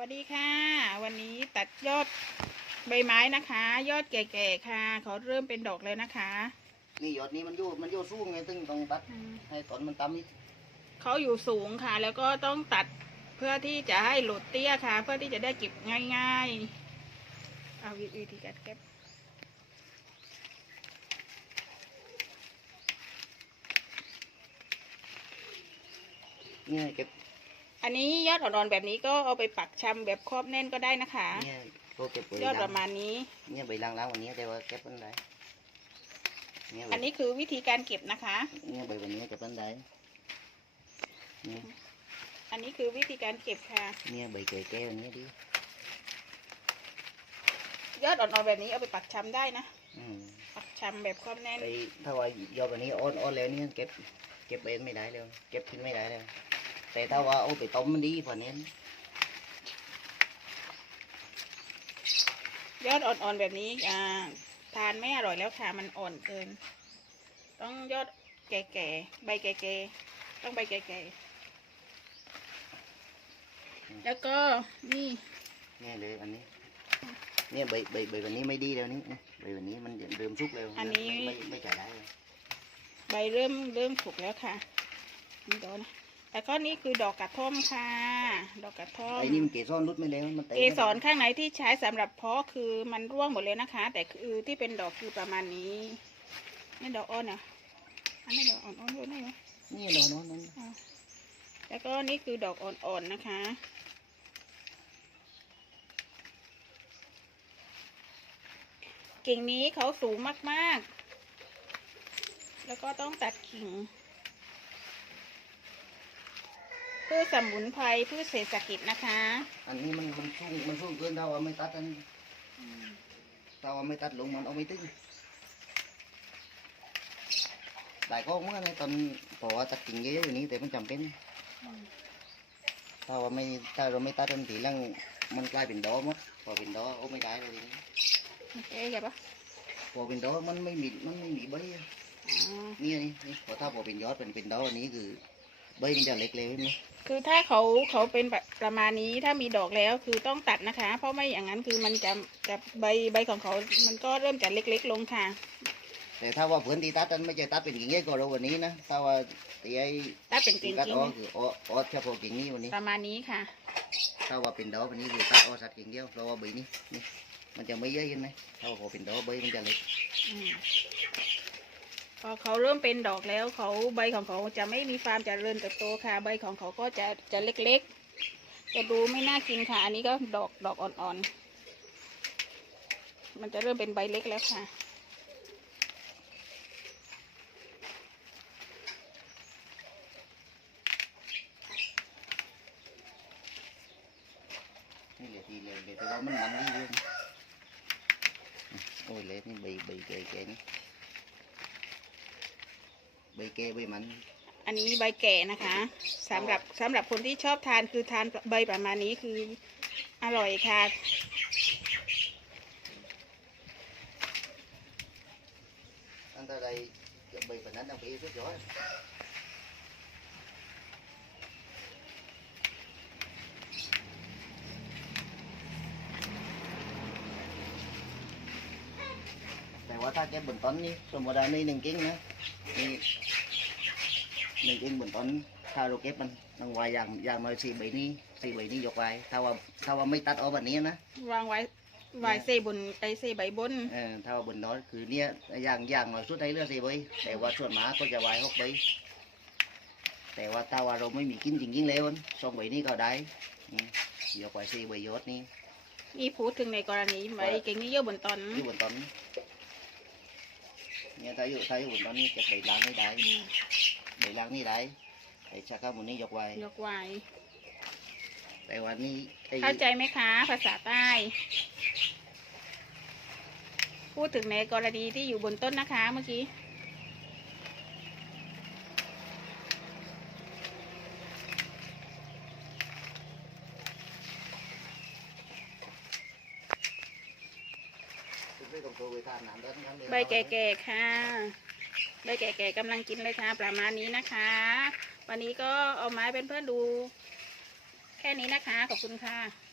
วัสดีค่ะ วันนี้ตัดยอดใบไม้นะคะ ยอดแก่ๆค่ะเขาเริ่มเป็นดอกแล้วนะคะ นี่ยอดนี้มันอยู่มันอยู่สูงไงตึงต้องตัดอืมให้ต้นมันต่ำนิดเขาอยู่สูงค่ะ แล้วก็ต้องตัดเพื่อที่จะให้หลุดเตี้ยค่ะ เพื่อที่จะได้เก็บง่าย ๆ เอาวิธีการเก็บเนี่ยเก็บ อันนี้ยอดอ่อนๆแบบนี้ก็เอาไปปักชำแบบครอบแน่นก็ได้นะคะ เนี่ยก็เก็บไว้ยอดปล้าระงมาณนี้ เนี่ยใบล้างๆวันนี้แต่ว่าเก็บมันได้เนี่ยใบอันนี้คือวิธีการเก็บนะคะ เนี่ยใบวันนี้เก็บมันได้เนี่ยอันนี้คือวิธีการเก็บค่ะ เนี่ยใบแก่ๆวันนี้ดิยอดอ่อนๆแบบนี้เอาไปปักชำได้นะ อืมปักชำแบบครอบแน่นไอ้ถ้าว่ายอดวันนี้อ่อนอ่อนแล้วเนี่ยเก็บเก็บเองไม่ได้แล้วเก็บกินไม่ได้แล้ว แต่ถ้าว่าเอาไปต้มมันดีกว่านี้ยอดอ่อนๆแบบนี้อ่าทานไม่อร่อยแล้วค่ะมันอ่อนเกิน ต้องยอดแก่ๆใบแก่ๆต้องใบแก่ๆแล้วก็นี่เนี่ยเลยอันนี้เนี่ยใบใบใบวันนี้ไม่ดีแล้วนี่นี่ใบวันนี้มันเริ่มสุกแล้วะไม่ไม่ไม่จ่ายได้เลยใบเริ่มเริ่มสุกแล้วค่ะนี่ดอกนะ แล้วก็นี่คือดอกกระท่อมค่ะ ดอกกระท่อมไอ้นี่มันเกสรรุดไม่แล้วมันเตะเกสรข้างในที่ใช้สำหรับเพาะคือมันร่วงหมดเลยนะคะ แต่คือที่เป็นดอกคือประมาณนี้ นี่ดอกอ่อนเหรออันนี้ดอกอ่อนๆด้วยนี่เหรอนี่เราเนาะนั่นแล้วก็นี่คือดอกอ่อนๆนะคะกิ่งนี้เขาสูงมากๆ แล้วก็ต้องตัดกิ่ง พืชสมุนไพรพืชเศรษฐกิจนะคะ อันนี้มันมันสูงมันสูงเกินถ้าว่าไม่ตัดอันถ้าว่าไม่ตัดลงมันเอาไม่ตึงได้ก็เมื่อในตอนเพราะว่าตัดกิ่งเยอะอยู่นี้แต่มันจำเป็นถ้าว่าไม่ถ้าเราไม่ตัดทันทีแล้วมันกลายเป็นดอกหมดพอเป็นดอกเอาไม่ได้เลยทีนี้เอ๊ะอย่าปะพอเป็นดอกมันไม่มีมันไม่มีใบอ๋อนี่นี่นี่พอถ้าพอเป็นยอดเป็นเป็นดอกอันนี้คือ ใบมันจะเล็กเลยเห็นไหมคือถ้าเขาเขาเป็นแบบประมาณนี้ถ้ามีดอกแล้วคือต้องตัดนะคะ เพราะไม่อย่างนั้นคือมันจะจะใบใบของเขา มันก็เริ่มจะเล็กๆลงค่ะแต่ถ้าว่าเพื่อนที่ตัดนั้นไม่ใช่ตัดเป็นกิ่งใหญ่ก็เราวันนี้นะถ้าว่าตีไอ้ถ้าเป็นจที่ริงตัดจริออกคือออออเฉพาะกิ่งนี้วันนี้ ประมาณนี้ค่ะ ถ้าว่าเป็นดอกวันนี้คือตัดออกสัตว์กิ่งเดียวเราว่าใบนี้นี่มันจะไม่เยอะเห็นไหมถ้าว่าพอเป็นดอกใบมันจะเล็กอืม พอเขาเริ่มเป็นดอกแล้วเขาใบของเขาจะไม่มีความจเจริญเติบโตค่ะ ใบของเขาก็จะจะเล็กๆ จะดูไม่น่ากินค่ะ อันนี้ก็ดอกดอกอ่อนๆ มันจะเริ่มเป็นใบเล็กแล้วค่ะนี่เหลือทีเลยเลยแต่ว่ามันมันนี่เรื่องโอ้ยเล็กนี่ใบใบแก่แก่นี่ ใบแก่ใบมัน อันนี้ใบแก่นะคะสำหรับสำหรับคนที่ชอบทานคือทานใบประมาณนี้คืออร่อยค่ะ อันตรายใบแบบนั้นเอาไปสุดยอดแต่ว่าถ้าแกบนต้นนี่สมมติว่านี่หนึ่งกิ่งนะ นี่หนึ่งกิ่งบนต้นถ้าเราเก็บมันต้องวายอย่างอย่างมาสี่ใบนี้สี่ใบนี้ยกไว้ ถ้าว่าถ้าว่าไม่ตัดออกแบบนี้นะวางไว้ไว้เซบนไอเซใบบนเออถ้าว่าบนน้อยคือเนี่ยอย่างอย่างมาสุดท้ายเรื่องสี่ใบแต่ว่าส่วนหมาก็จะไว้หกใบแต่ว่าถ้าว่าเราไม่มีกินจริงๆแล้วมันสองใบนี้ก็ได้อืมยกไว้สี่ใบยศนี่นี่พูดถึงในกรณีใบเก่งนี่เยอะบนตอนอยู่บนต้น เนี่ยถ้าอยู่ถ้าอยู่บนต้นนี่จะใบล้างไม่ได้อืมใบล้างนี่ได้แต่ชักข้ามันนี้ยกไว้ยกไว้แต่ว่านี่ไอ้เข้าใจไหมคะ ภาษาใต้ พูดถึงในกรณีที่อยู่บนต้นนะคะเมื่อกี้ ไม่ต้องตัวไปทานน้ำด้านนั้นเลย ใบแก่ๆค่ะ ใบแก่ๆกำลังกินเลยค่ะ ประมาณนี้นะคะ วันนี้ก็เอาไม้เป็นเพื่อนดู แค่นี้นะคะ ขอบคุณค่ะ